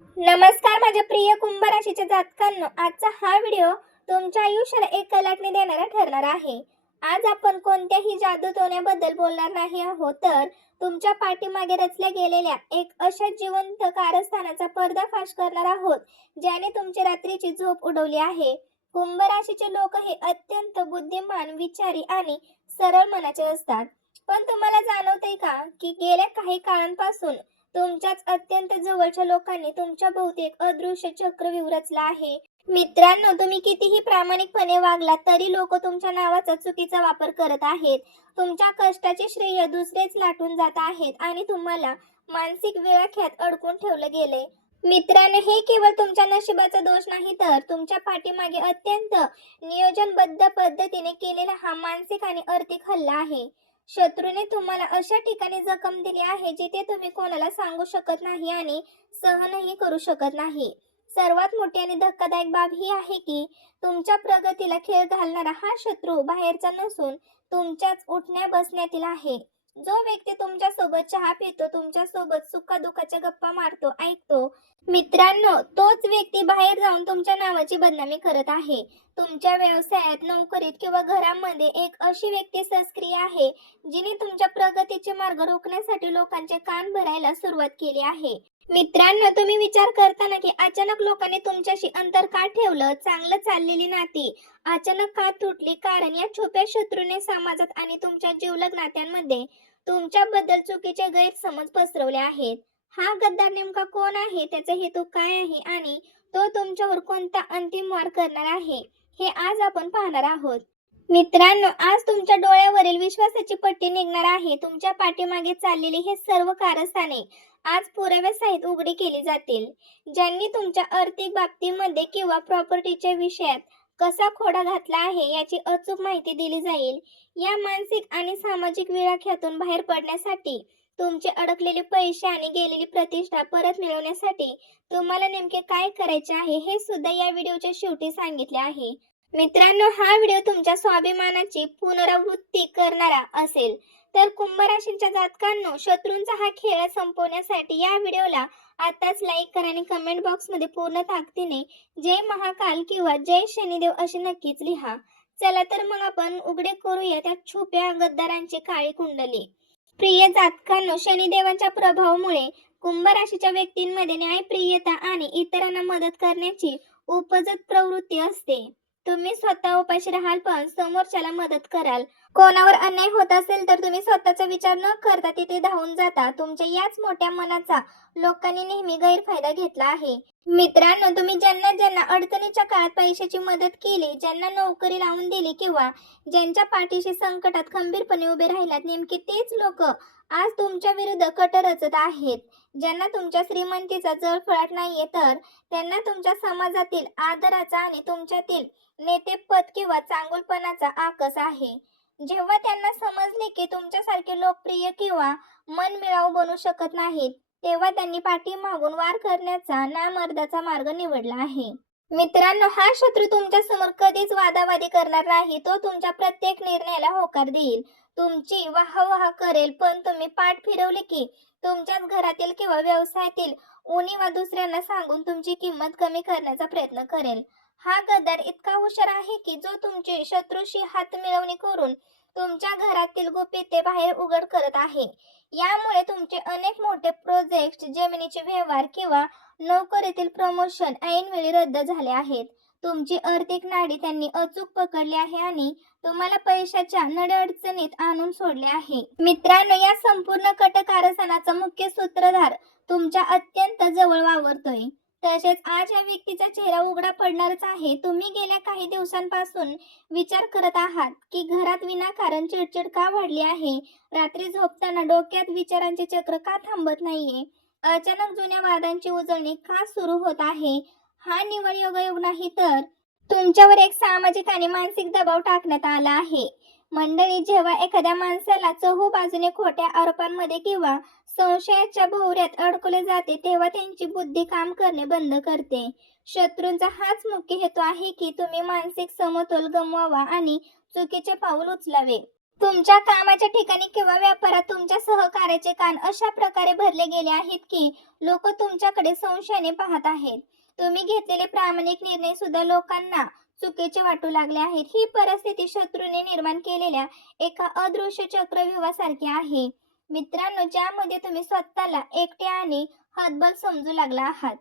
नमस्कार माझ्या प्रिय कुंभ राशीच्या जातकांनो, आजचा हा व्हिडिओ तुमच्या आयुष्याला एक कलाटणी देणारा ठरणार आहे. आज आपण कोणत्याही जादू टोण्याबद्दल बोलणार नाही आहोत, तर तुमच्या पाठीमागे रचल्या गेलेल्या एक अशा जिवंत कारस्थानाचा पर्दाफाश करणार आहोत, ज्याने तुमची रात्रीची झोप उडवली आहे. कुंभ राशीचे लोक हे अत्यंत बुद्धिमान, विचारी आणि सरळ मनाचे असतात. पण तुम्हाला जाणवतंय का की गेल्या काही काळांपासून तुमच्याच अत्यंत जवळच्या लोकांनी तुमच्या भोवती एक अदृश्य चक्रव्यूह रचला आहे. मित्रांनो, तुम्ही कितीही प्रामाणिकपणे वागलात तरी लोक तुमच्या नावाचा चुकीचा वापर करत आहेत. तुमच्या कष्टाचे श्रेय दुसरेच लाटून जात आहेत आणि तुम्हाला मानसिक विळख्यात अडकून ठेवलं गेले. मित्रांनो, हे केवळ तुमच्या नशिबाचा दोष नाही, तर तुमच्या पाठीमागे अत्यंत नियोजनबद्ध पद्धतीने केलेला हा मानसिक आणि आर्थिक हल्ला आहे. शत्रूने तुम्हाला अशा ठिकाणी जखम दिली आहे जिथे तुम्ही कोणाला सांगू शकत नाही आणि सहनही करू शकत नाही. सर्वात मोठी आणि धक्कादायक बाब ही आहे की तुमच्या प्रगतीला खीळ घालणारा हा शत्रू बाहेरचा नसून तुमच्याच उठण्या बसण्यातील आहे. जो व्यक्ती तुमच्या सोबत चहा पितो, तुमच्या सोबत सुखादुःखाच्या गप्पा मारतो, ऐकतो, मित्रांनो, तोच व्यक्ती बाहेर जाऊन तुमच्या नावाची बदनामी करत आहे. तुमच्या व्यवसायात, नोकरीत किंवा घरामध्ये एक अशी व्यक्ती सक्रिय आहे जिने तुमच्या प्रगतीचे मार्ग रोखण्यासाठी लोकांचे कान भरायला सुरुवात केली आहे. मित्रांनो, तुम्ही विचार करताना की अचानक लोकांनी तुमच्याशी अंतर का ठेवलं, चांगलं चाललेली नाती अचानक का तुटली, कारण या छुप्या शत्रूने समाजात आणि तुमच्या जीवलग नात्यांमध्ये तुमच्याबद्दल चुकीचे गैरसमज पसरवले आहेत. हा गद्दार नेमका कोण आहे, त्याचा हेतू काय आहे आणि तो तुमच्यावर कोणता अंतिम वार करणार आहे, हे आज आपण पाहणार आहोत. मित्रांनो, आज तुमच्या डोळ्यावरील विश्वासाची पट्टी निघणार आहे. तुमच्या पाठीमागे चाललेली हे सर्व कारस्थाने आज पुराव्यासहित उघडी केली जातील. ज्यांनी तुमच्या आर्थिक बाबतीमध्ये किंवा प्रॉपर्टीच्या विषयात कसा खोडा घातला आहे याची अचूक माहिती दिली जाईल. या मानसिक आणि सामाजिक विळख्यातून बाहेर पडण्यासाठी, तुमचे अडकलेले पैसे आणि गेलेली प्रतिष्ठा परत मिळवण्यासाठी तुम्हाला नेमके काय करायचे आहे हे सुद्धा या व्हिडिओच्या शेवटी सांगितले आहे. मित्रांनो, हा व्हिडिओ तुमच्या स्वाभिमानाची पुनरावृत्ती करणारा असेल तर कुंभ राशीच्या जातकांनो, शत्रूंचा हा खेळ संपवण्यासाठी या व्हिडिओला आताच लाईक करा आणि कमेंट बॉक्समध्ये पूर्ण ताकदीने जय महाकाल किंवा जय शनिदेव असे नक्कीच लिहा. चला तर मग आपण उघडे करूया त्या छुप्या गद्दारांची काळी कुंडली. प्रिय जातकांनो, शनिदेवाच्या प्रभावामुळे कुंभ राशीच्या व्यक्तींमध्ये न्यायप्रियता आणि इतरांना मदत करण्याची उपजत प्रवृत्ती असते. तुम्ही स्वतः उपाशी राहाल पण समोरच्याला मदत कराल. कोणावर अन्याय होत असेल तर तुम्ही स्वतःचा विचार न करता तिथे धावून जाता. तुमच्या याच मोठ्या मनाचा लोकांनी नेहमी गैरफायदा घेतला आहे. मित्रांनो, तुम्ही ज्यांना ज्यांना अडचणीच्या काळात पैशाची मदत केली, ज्यांना नोकरी लावून दिली किंवा ज्यांच्या पाठीशी संकटात खंबीरपणे उभे राहिलात, नेमके तेच लोक आज तुमच्या विरुद्ध कट रचत आहेत. ज्यांना तुमच्या श्रीमंतीचा जळफळाट नाहीये, तर त्यांना तुमच्या समाजातील आदराचा आणि तुमच्यातील नेतेपद किंवा चांगुलपणाचा आकस आहे. जेव्हा त्यांना समजले की तुमच्यासारखे लोकप्रिय किंवा मनमिळावू बनू शकत नाहीत, तेव्हा त्यांनी पाठीमागून वार करण्याचा नामर्दाचा मार्ग निवडला आहे. मित्रांनो, हा शत्रू तुमच्या समोर कधीच वादावादी करणार नाही. तो तुमच्या प्रत्येक निर्णयाला होकार देईल, तुमची वाहवाह करेल, पण तुम्ही पाठ फिरवली की तुमच्याच घरातील किंवा व्यवसायातील उणीवा दुसऱ्यांना सांगून तुमची किंमत कमी करण्याचा प्रयत्न करेल. हा गद्दार इतका हुशार आहे की जो तुमचे शत्रूशी हात मिळवणी करून तुमच्या घरातील गुपिते बाहेर उघड करत आहे. यामुळे तुमचे अनेक मोठे प्रोजेक्ट, जमिनीचे व्यवहार किंवा नोकरीतील प्रमोशन ऐनवेळी रद्द झाले आहेत. तुमची आर्थिक नाडी त्यांनी अचूक पकडली आहे आणि तुम्हाला पैशाच्या नडअडचणीत आणून सोडले आहे. मित्रांनो, या संपूर्ण कटकारस्थानाचा मुख्य सूत्रधार तुमच्या अत्यंत जवळ वावरतोय. तसेच आज या व्यक्तीचा चेहरा उघडा पडणारच आहे. तुम्ही गेल्या काही दिवसांपासून विचार करत आहात की घरात विनाकारण चिडचिड का वाढली आहे, रात्री झोपताना डोक्यात विचारांचे चक्र का थांबत नाहीये, अचानक जुन्या वादांची उजळणी का सुरू होत आहे. हा निव्वळ योगायोग नाही, तर तुमच्यावर एक सामाजिक आणि मानसिक दबाव टाकण्यात आला आहे. मंडळी, जेव्हा एखाद्या माणसाला चहूबाजूने खोट्या आरोपांमध्ये किंवा संशयाच्या भोवऱ्यात अडकवले जाते, तेव्हा त्यांची बुद्धी काम करणे बंद करते. शत्रूंचा हाच मुख्य हेतू आहे की तुम्ही मानसिक समतोल गमवावा आणि चुकीचे पाऊल उचलावे. तुमच्या कामाच्या ठिकाणी किंवा व्यापारात तुमच्या सहकार्याचे कान अशा प्रकारे भरले गेले आहेत की लोक तुमच्याकडे संशयाने पाहत आहेत. तुम्ही घेतलेले प्रामाणिक निर्णय सुद्धा लोकांना चुकीचे वाटू लागले आहेत. ही परिस्थिती शत्रूने निर्माण केलेल्या एका अदृश्य चक्रव्यूहासारखी आहे मित्रांनो, ज्यामध्ये तुम्ही स्वतःला एकटे आणि हतबल समजू लागला आहात.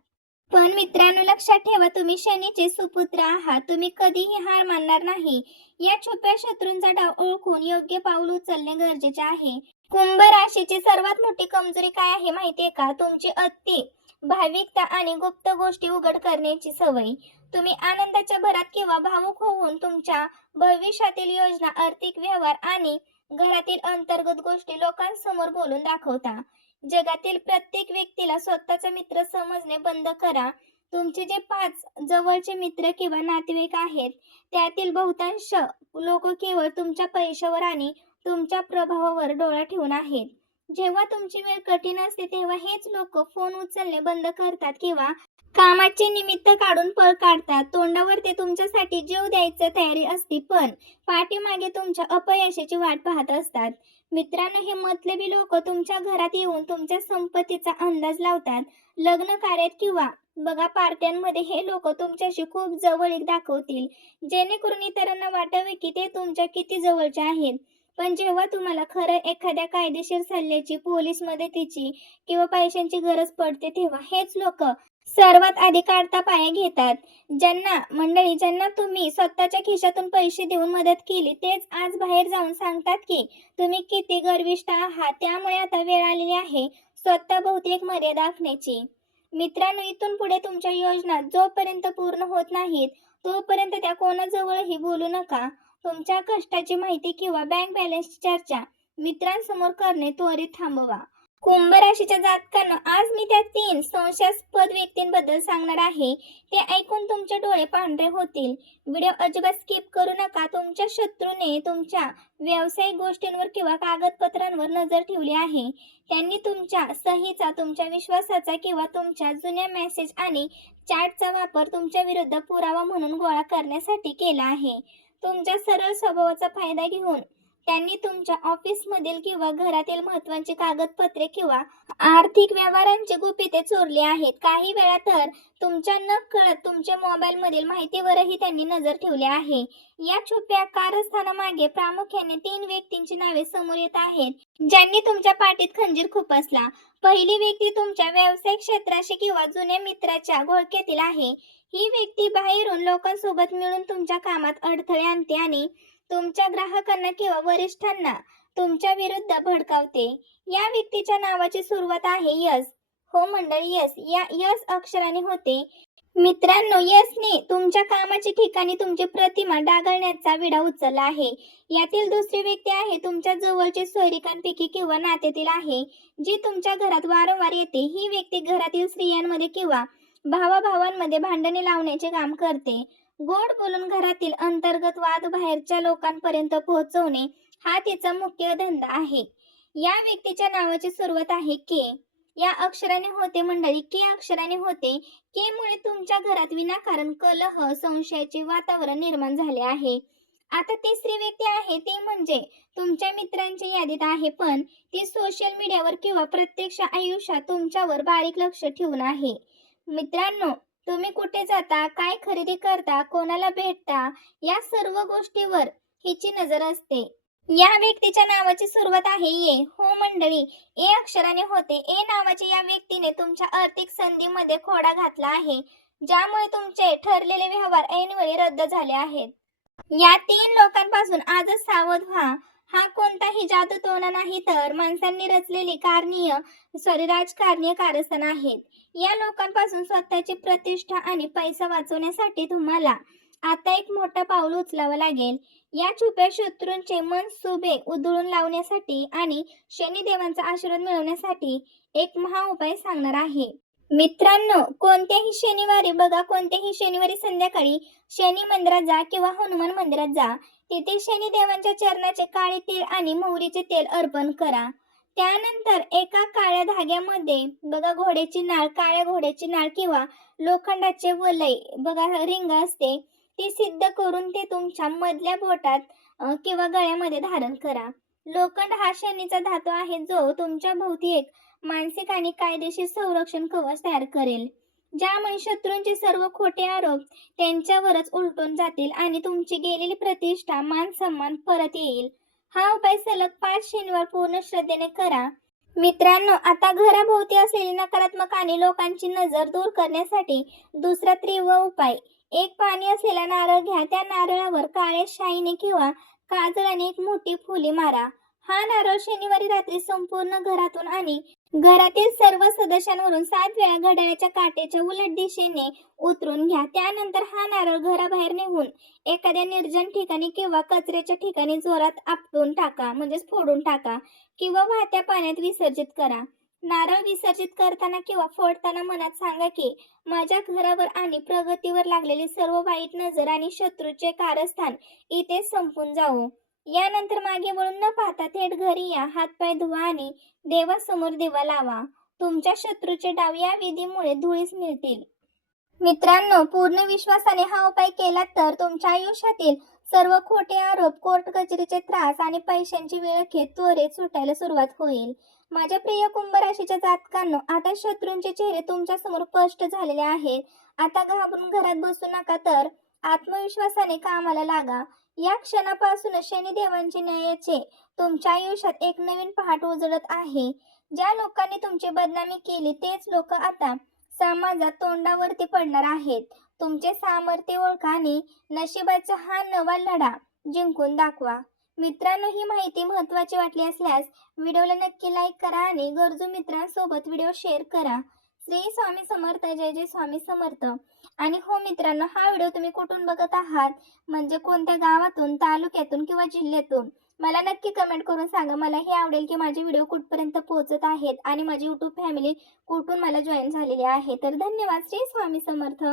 पण मित्रांनो, लक्षात ठेवा, तुम्ही शनीचे सुपुत्र आहात. तुम्ही कधीही हार मानणार नाही. या छुप्या शत्रूंचा डाव ओळखून योग्य पाऊल उचलणे गरजेचे आहे. कुंभ राशीची सर्वात मोठी कमजोरी काय आहे माहितीये का? तुमची अति भाविकता आणि गुप्त गोष्टी उघड करण्याची सवय. तुम्ही आनंदाच्या भरात किंवा भावुक होऊन तुमच्या भविष्यातील योजना, आर्थिक व्यवहार आणि घरातील अंतर्गत गोष्टी लोकांसमोर बोलून दाखवता. जगातील प्रत्येक व्यक्तीला स्वतःचा मित्र समजणे बंद करा. तुमचे जे 5 जवळचे मित्र किंवा नातेवाईक आहेत त्यातील बहुतांश लोक केवळ तुमच्या पैशावर आणि तुमच्या प्रभावावर डोळा ठेवून आहेत. जेव्हा तुमची वेळ कठीण असते तेव्हा हेच लोक फोन उचलणे बंद करतात किंवा कामाचे निमित्त काढून पळ काढतात. तोंडावर ते तुमच्यासाठी जीव द्यायची तयारी असते, पण पाठीमागे तुमच्या अपयशाची वाट पाहत असतात. मित्रांनो, हे मतलबी लोक तुमच्या घरात येऊन तुमच्या संपत्तीचा अंदाज लावतात. लग्न कार्यात किंवा बघा पार्ट्यांमध्ये हे लोक तुमच्याशी खूप जवळीक दाखवतील, जेणेकरून इतरांना वाटावे की ते तुमच्या किती जवळचे आहेत. पण जेव्हा तुम्हाला खरं एखाद्या कायदेशीर सल्ल्याची, पोलीस मदतीची किंवा पैशांची गरज पडते तेव्हा हेच लोक सर्वात आधी काढता पाय घेतात. ज्यांना तुम्ही स्वतःच्या खिशातून पैसे देऊन मदत केली तेच आज बाहेर जाऊन सांगतात की तुम्ही किती गर्विष्ठ आहात. त्यामुळे आता वेळ आलेली आहे स्वतःभोवती एक मर्यादा आखण्याची. मित्रांनो, इथून पुढे तुमच्या योजना जोपर्यंत पूर्ण होत नाहीत तोपर्यंत त्या कोणाजवळही बोलू नका. तुमच्या कष्टाची माहिती किंवा बँक बॅलन्सची चर्चा मित्रांसमोर करणे त्वरित थांबवा. कुंभ राशीच्या जातकांना आज मी त्या 3 संशयास्पद व्यक्तींबद्दल सांगणार आहे. ते ऐकून तुमचे डोळे पांढरे होतील. व्हिडिओ अजिबात स्किप करू नका. तुमच्या शत्रूने तुमच्या व्यावसायिक गोष्टींवर किंवा कागदपत्रांवर नजर ठेवली आहे. त्यांनी तुमच्या सहीचा, तुमच्या विश्वासाचा किंवा तुमच्या जुन्या मेसेज आणि चॅटचा वापर तुमच्या विरुद्ध पुरावा म्हणून गोळा करण्यासाठी केला आहे. तुमच्या सरळ स्वभावाचा फायदा घेऊन त्यांनी तुमच्या ऑफिसमधील किंवा घरातील महत्त्वाची कागदपत्रे किंवा आर्थिक व्यवहारांची गुपिते चोरली आहेत. काही वेळा तर तुमच्या नकळत तुमच्या मोबाईलमधील माहितीवरही त्यांनी नजर ठेवली आहे. या छुप्या कारस्थानामागे प्रामुख्याने 3 व्यक्तींची नावे समोर येत आहेत, ज्यांनी तुमच्या पाठीत खंजीर खुपसला. पहिली व्यक्ती तुमच्या व्यावसायिक क्षेत्राशी किंवा जुन्या मित्राच्या घोळक्यातील आहे. ही व्यक्ती बाहेरून लोकांसोबत मिळून तुमच्या कामात अडथळे आणते आणि तुमच्या ग्राहकांना किंवा वरिष्ठांना तुमच्या विरुद्ध भडकावते. या व्यक्तीच्या नावाची सुरुवात आहे यस. हो मंडळी, यस या यस अक्षराने होते. मित्रांनो, यसने तुमच्या कामाच्या ठिकाणी तुमची प्रतिमा डागाळण्याचा विडा उचलला आहे. यातील दुसरी व्यक्ती आहे तुमच्या जवळचे सोयरिकांपैकी किंवा नात्यातील आहे, जी तुमच्या घरात वारंवार येते. ही व्यक्ती घरातील स्त्रियांमध्ये किंवा भावाभावांमध्ये भांडणे लावण्याचे काम करते. गोड बोलून घरातील अंतर्गत वाद बाहेरच्या लोकांपर्यंत पोहोचवणे हा तिचा मुख्य धंदा आहे. या व्यक्तीच्या नावाची सुरुवात आहे के. या अक्षराने होते मंडळी, के अक्षराने होते. के मुळे तुमच्या घरात विनाकारण कलह, संशयाचे वातावरण निर्माण झाले आहे. आता तिसरी व्यक्ती आहे ती म्हणजे तुमच्या मित्रांच्या यादीत आहे, पण ती सोशल मीडियावर किंवा प्रत्यक्ष आयुष्यात तुमच्यावर बारीक लक्ष ठेवून आहे. मित्रांनो, तुम्ही कुठे जाता, काय खरेदी करता, कोणाला भेटता, या सर्व गोष्टीवर हिची नजर असते. या व्यक्तीच्या नावाची सुरुवात आहे ए. हो मंडळी, ए अक्षराने होते. ए नावाच्या या व्यक्तीने तुमच्या आर्थिक संधीमध्ये खोडा घातला आहे, ज्यामुळे तुमचे ठरलेले व्यवहार ऐनवेळी रद्द झाले आहेत. या 3 लोकांपासून आजच सावध व्हा. हा कोणताही जादूटोणा नाही तर माणसांनी रचलेली राजकारणीय कारस्थान आहेत. या लोकांपासून स्वतःची प्रतिष्ठा आणि पैसा वाचवण्यासाठी तुम्हाला आता एक मोठा पाऊल उचलावं लागेल. या छुप्या शत्रूंचे मनसुबे उधळून लावण्यासाठी आणि शनिदेवांचा आशीर्वाद मिळवण्यासाठी एक महाउपाय सांगणार आहे. मित्रांनो, कोणत्याही शनिवारी संध्याकाळी शनी मंदिरात जा किंवा हनुमान मंदिरात जा. तिथे शनिदेवांच्या चरणाचे काळे तीळ आणि मोहरीचे तेल अर्पण करा. त्यानंतर एका काळ्या धाग्यामध्ये काळ्या घोड्याची नाळ किंवा लोखंडाचे वलय रिंग असते ती सिद्ध करून ते तुमच्या मधल्या बोटात किंवा गळ्यामध्ये धारण करा. लोखंड हा शनीचा धातू आहे जो तुमच्या भोवती एक मानसिक आणि कायदेशीर संरक्षण कवच तयार करेल, ज्यामुळे शत्रूंचे सर्व खोटे आरोप त्यांच्यावरच उलटून जातील आणि तुमची गेलेली प्रतिष्ठा मान सन्मान परत येईल. हा उपाय सलग 5 शनिवार पूर्ण श्रद्धेने करा. मित्रांनो, आता घराभोवती असलेली नकारात्मक आणि लोकांची नजर दूर करण्यासाठी दुसरा तीव्र उपाय. एक पाणी असलेला नारळ घ्या. त्या नारळावर काळ्या शाईने किंवा काजळाने एक मोठी फुले मारा. हा नारळ शनिवारी रात्री संपूर्ण घरातून आणि घरातील सर्व सदस्यांवरून 7 वेळा घड्याळाच्या काट्याच्या उलट दिशेने उतरून घ्या. त्यानंतर हा नारळ घराबाहेर नेऊन एखाद्या निर्जन ठिकाणी किंवा कचऱ्याच्या ठिकाणी जोरात आपटून टाका, म्हणजेच फोडून टाका किंवा वाहत्या पाण्यात विसर्जित करा. नारळ विसर्जित करताना किंवा फोडताना मनात सांगा की माझ्या घरावर आणि प्रगतीवर लागलेली सर्व वाईट नजर आणि शत्रूचे कारस्थान इथेच संपून जावो. यानंतर मागे वळून न पाहता थेट घरी या, हातपाय धुवा आणि देवासमोर दिवा लावा. तुमच्या शत्रूचे डाव या विधीमुळे धुळीस मिळतील. मित्रांनो, पूर्ण विश्वासाने हा उपाय केला तर तुमच्या आयुष्यातील सर्व खोटे आरोप, कोर्ट कचेरीचे त्रास आणि पैशांची विळखेत त्वरित सुटायला सुरुवात होईल. माझ्या प्रिय कुंभ राशीच्या जातकांनो, आता शत्रूंचे चेहरे तुमच्या समोर स्पष्ट झालेले आहेत. आता घाबरून घरात बसू नका, तर आत्मविश्वासाने कामाला लागा. या क्षणापासून शनिदेवांचे न्यायाचे तुमच्या आयुष्यात एक नवीन पहाट उजळत आहे. ज्या लोकांनी तुमची बदनामी केली तेच लोक आता समाजात तोंडावरती पडणार आहेत. तुमचे सामर्थ्य ओळखा आणि नशिबाचा हा नवा लढा जिंकून दाखवा. मित्रांनो, ही माहिती महत्त्वाची वाटली असल्यास व्हिडिओला नक्की लाईक करा आणि गरजू मित्रांसोबत व्हिडिओ शेअर करा. श्री स्वामी समर्थ. जय जय स्वामी समर्थ. आणि हो मित्रांनो, हा व्हिडिओ तुम्ही कुठून बघत आहात, म्हणजे कोणत्या गावातून, तालुक्यातून किंवा जिल्ह्यातून, मला नक्की कमेंट करून सांगा. मलाही आवडेल की माझे व्हिडिओ कुठपर्यंत पोहोचत आहेत आणि माझी यूट्यूब फॅमिली कुठून मला जॉईन झालेली आहे. तर धन्यवाद. श्री स्वामी समर्थ.